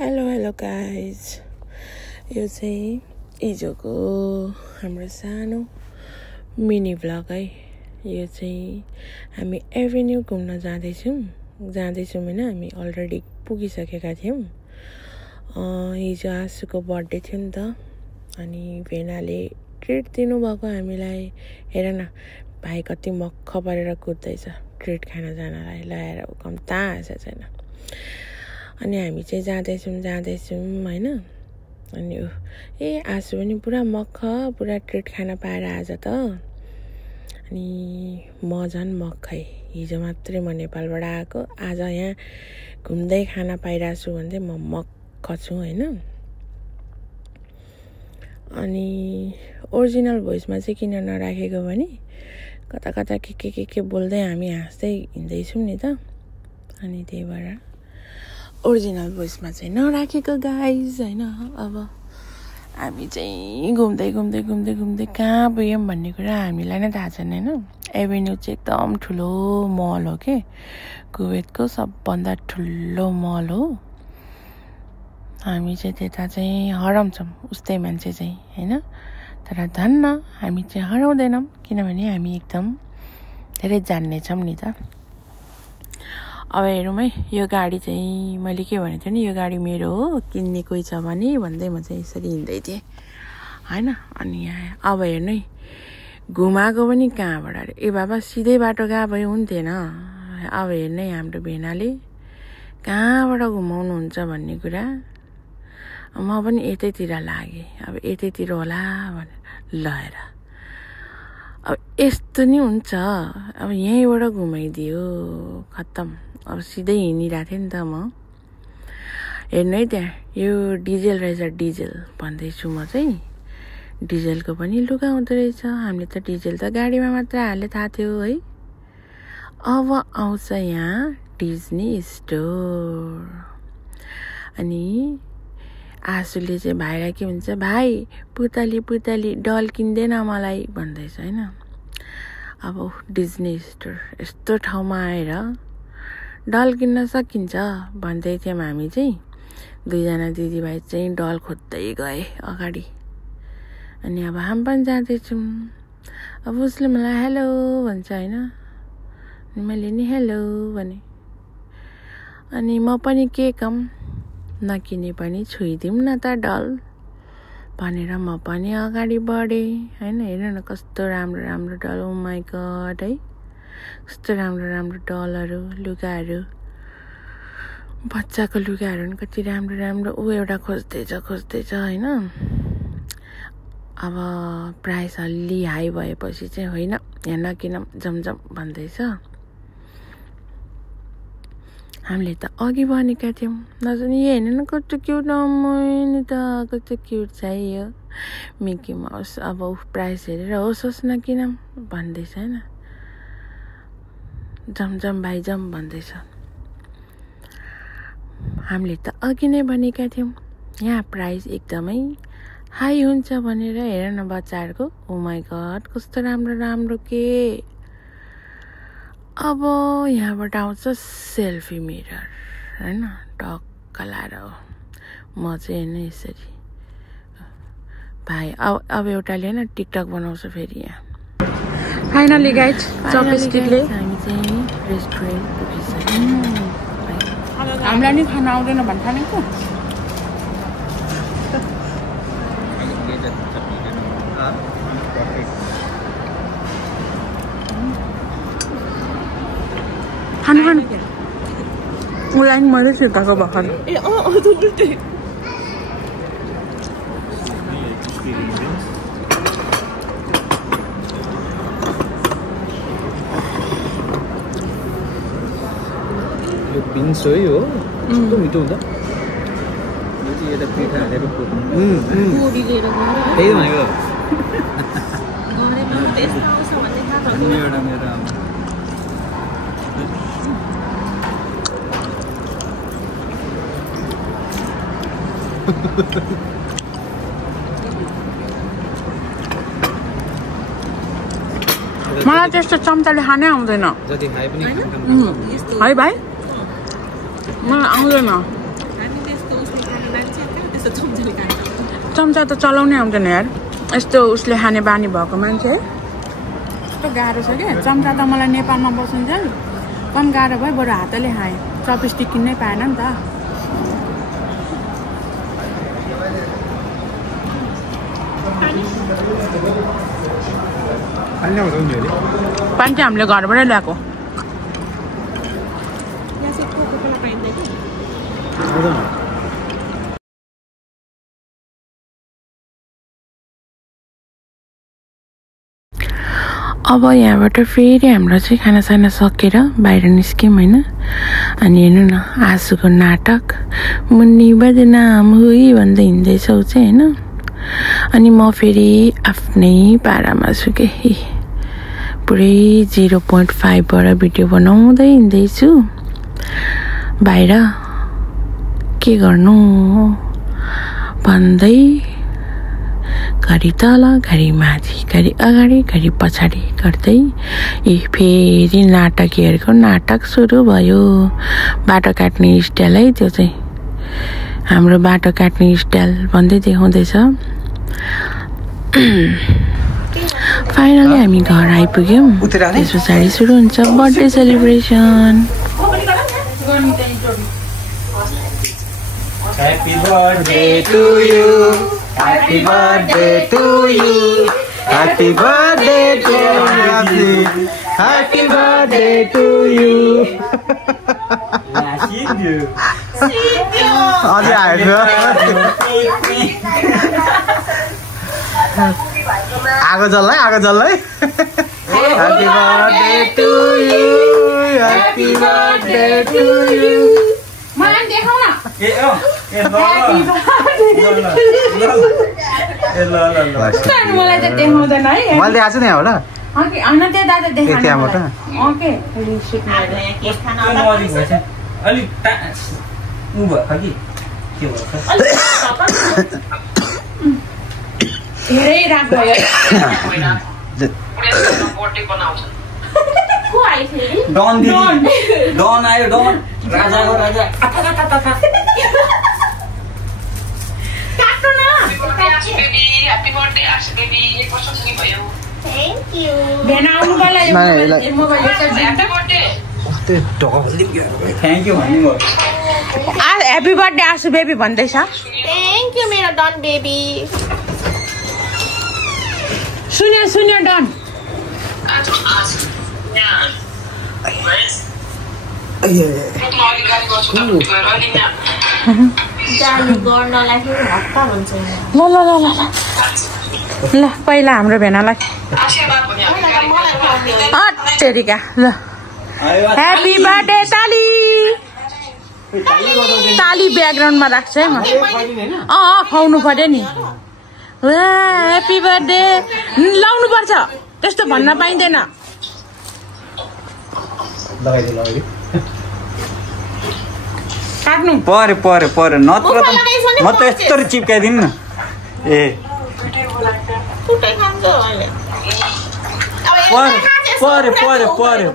Hello guys, यो चाहिँ हिजोको हाम्रो सानो मिनी भ्लग है। यो चाहिँ हामी एभेन्यू घुम्न जाँदैछौँ होइन, हामी अलरेडी पुगिसकेका थियौँ। हिजो आँसुको बर्थडे थियो नि त, अनि भेनाले ट्रिट दिनुभएको हामीलाई। हेर न भाइ कति मक्ख परेर कुद्दैछ ट्रिट खान जानलाई, ल्याएर कम्ता हाँसेको छैन। अनि हामी चाहिँ जाँदैछौँ होइन। अनि आँसु पनि पुरा मक्ख, पुरा ट्रिट खान पाएर आज त। अनि म झन् मक्खै, हिजो मात्रै म नेपालबाट आएको, आज यहाँ घुम्दै खाना पाइरहेको छु भन्दै म मक्ख छु होइन। अनि ओरिजिनल भोइसमा चाहिँ किन नराखेको भने कता कता के बोल्दै हामी हाँस्दै हिँड्दैछौँ नि त, अनि त्यही भएर ओरिजिनल भोइसमा चाहिँ नराखेको गाइज होइन। अब हामी चाहिँ घुम्दै कहाँ पुग्यौँ भन्ने कुरा हामीलाई नै थाहा छैन होइन। एभेन्यू चाहिँ एकदम ठुलो मल हो के, कुवेतको सबभन्दा ठुलो मल हो। हामी चाहिँ त्यता चाहिँ हराउँछौँ उस्तै मान्छे चाहिँ होइन, तर धन्न हामी चाहिँ हराउँदैनौँ, किनभने हामी एकदम धेरै जान्नेछौँ नि त। अब हेरौँ है, यो गाडी चाहिँ मैले के भनेको थिएँ नि, यो गाडी मेरो हो, किन्ने कोही छ भने भन्दै म चाहिँ यसरी हिँड्दै थिएँ होइन। अनि यहाँ अब हेर्नु है, घुमाएको पनि कहाँबाट अरे, ए बाबा सिधै बाटो गए भए हुन्थेन। अब हेर्नु है हाम्रो भेनाले कहाँबाट घुमाउनुहुन्छ भन्ने कुरा। म पनि यतैतिर लागेँ, अब यतैतिर होला भनेर लगाएर। अब यस्तो नि हुन्छ, अब यहीँबाट घुमाइदियो खत्तम। अब सिधै हिँडिरहेको थिएँ नि त म। हेर्नु है त्यहाँ यो डिजेल रहेछ, डिजेल भन्दैछु म चाहिँ। डिजेलको पनि लुगा हुँदो रहेछ, हामीले त डिजेल त गाडीमा मात्र हाल्ने थाहा थियो है। अब आउँछ यहाँ डिज्नी स्टोर। अनि आँसुले चाहिँ भाइलाई के भन्छ, भाइ पुतली डल किन्दैन मलाई भन्दैछ होइन। अब डिज्नी स्टोर यस्तो ठाउँमा आएर डल किन्न सकिन्छ भन्दै थियौँ हामी चाहिँ। दुईजना दिदीभाइ चाहिँ डल खोज्दै गए अगाडि। अनि अब हामी पनि जाँदैछौँ। अब उसले मलाई हेलो भन्छ होइन, मैले नि हेलो भने। अनि म पनि के कम, नकिने पनि छोइदिउँ न त डल भनेर म पनि अगाडि बढेँ होइन। हेर न कस्तो राम्रो डल, ओ माई गड है, कस्तो राम्रो डलहरू, लुगाहरू, बच्चाको लुगाहरू पनि कति राम्रो। ऊ एउटा खोज्दैछ होइन। अब प्राइस अलि हाई भएपछि चाहिँ होइन यहाँ नकिनौँ जमजम भन्दैछ। हामीले त अघि भनेका थियौँ नजाने, यो हेर्नु न कस्तो क्युट, नि त कस्तो क्युट छ है यो मिकी माउस। अब प्राइस हेरेर होस् नकिनौँ भन्दैछ होइन। जम भाइ जम भन्दैछ। हामीले त अघि नै भनेका थियौँ यहाँ प्राइस एकदमै हाई हुन्छ भनेर। हेर न बच्चाहरूको, ओ माई गड कस्तो राम्रो के। अब यहाँबाट आउँछ सेल्फी मिरर होइन, टक्क लाएर म चाहिँ होइन यसरी। भाइ अब एउटाले होइन टिकटक बनाउँछ फेरि यहाँ। फाइनली गाइज चपस्टिकले हामी चाहिँ रेस्टुरेन्ट पुगिसक्यौँ। हामीलाई नि खाना आउँदैन भन्छ नि को। खानु उसलाई मैले सिकाएको भर्खर। यो बिन्स हो, यो कस्तो मिठो हुन्छ। यो चाहिँ यता पिठा हालेर त्यही भनेको एउटा मलाई त्यस्तो चम्चाले खानै आउँदैन जति खाए पनि है भाइ, मलाई आउँदैन। चम्चा त चलाउनै आउँदैन यार यस्तो उसले खाने बानी भएको मान्छे यस्तो गाह्रो छ क्या चम्चा त मलाई नेपालमा बसिन्छ कम गाह्रो भयो बरु हातले खाएँ चपस्टिक किन्नै पाएन नि त पानी चाहिँ हामीले घरबाटै ल्याएको अब यहाँबाट फेरि हाम्रो चाहिँ खानासाना सकेर बाहिर निस्क्यौँ होइन अनि हेर्नु न आँसुको नाटक मुन्नी बदनाम हुई भन्दै हिँड्दैछौ चाहिँ होइन अनि म फेरि आफ्नै पारामा छु के पुरै 0.5 बाट भिडियो बनाउँदै हिँड्दैछु बाहिर के गर्नु भन्दै घरि तल घरि माथि घरि अगाडि घरि पछाडि गर्दै फेरि नाटकीहरूको नाटक सुरु भयो बाटो काट्ने स्टाइल है त्यो चाहिँ हाम्रो बाटो काट्ने स्टाइल भन्दै देखाउँदैछ फाइनली हामी घर आइपुग्यौँ त्यस पछाडि सुरु हुन्छ birthday celebration Happy birthday to you. Happy birthday to you. Happy birthday to you. Happy birthday to you. अझै आयो आगो जल्लै Happy birthday to you. Happy birthday to you. मलाई देखाउ न मलाई त देखाउँदैन है मैले देखाएको छु नि होला होइन त्यो दादा देखाउनु धेरै रात भयो डन आयो डन राजाको राजा Happy birthday, Ash baby. एक वर्ष पुग्यो भयो. Thank you. भेना आउनु पर्ला यो मोबाइल Happy birthday. त्यो ढोका खोलिदियो थ्यांक यू भन्नु म ह्यापी बर्थडे आशु बेबी भन्दैछ Thank you मेरो डन बेबी. सुन्यो डन ल पहिला हाम्रो भेनालाई तेरिका ल ह्यापी बर्थडे ताली ब्याकग्राउन्डमा राख्छ है म खुवाउनु पर्यो नि ह्यापी बर्थडे लाउनु पर्छ त्यस्तो भन्न पाइँदैन काट्नु परे नत्र म त यस्तो चिप्काइदिनु न ए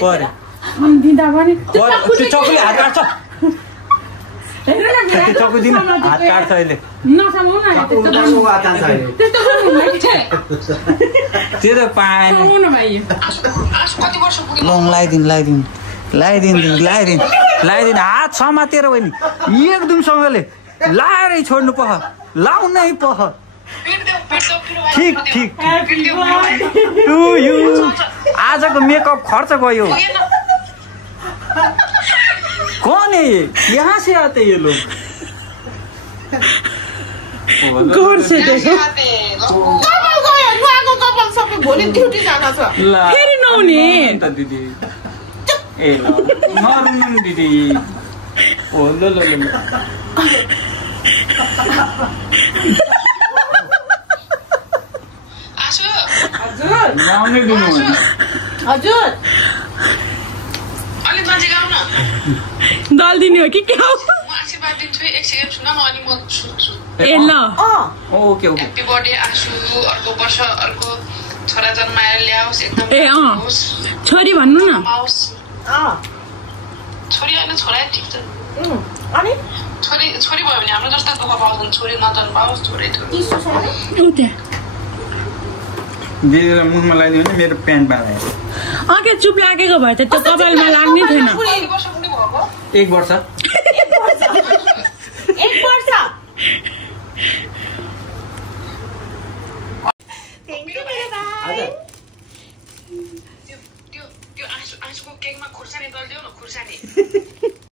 परे दिँदा पनि त्यो चक्कुले हात काट्छ त्यो चक्कु दिन हात काट्छ अहिले नसमाउ न त्यो त पाएन लगाइदिनु हात समातेर बहिनी एकदमसँगले लाएरै छोड्नु पख लाउनै पख ठिक टु यु आजको मेकअप खर्च गयो कौन है ये यहाँ से आते ये लोग गौर से देखो फेरि नहुने दिदी ए नरुनु दिदी ओ ल लाउनै दिनु हजुर अलि मान्छे गाउँ न दल दिने हो कि क्या हो म आशीर्वाद दिन्छु एक सेकेन्ड सुन न अनि म सुन्छु ए ल ओके ह्यापी बर्थडे आशु अर्को वर्ष अर्को छोरा जन्माएर ल्याओस् एकदम ए छोरी भन्नु न छोरी होइन छोरा ठिक छ अनि छोरी भयो भने हाम्रो जस्तो दुःख मौका पाउँदैन छोरी नचन पाओस् छोरै छोरी दिदीलाई मुखमा लगाइदियो भने मेरो प्यान्ट बाँधे के चुप लागेको भए त त्यो कपालमा लाग्ने थिएन 1 वर्ष त्यो आँसुको केकमा खुर्सानी दल्दियो न खुर्सानी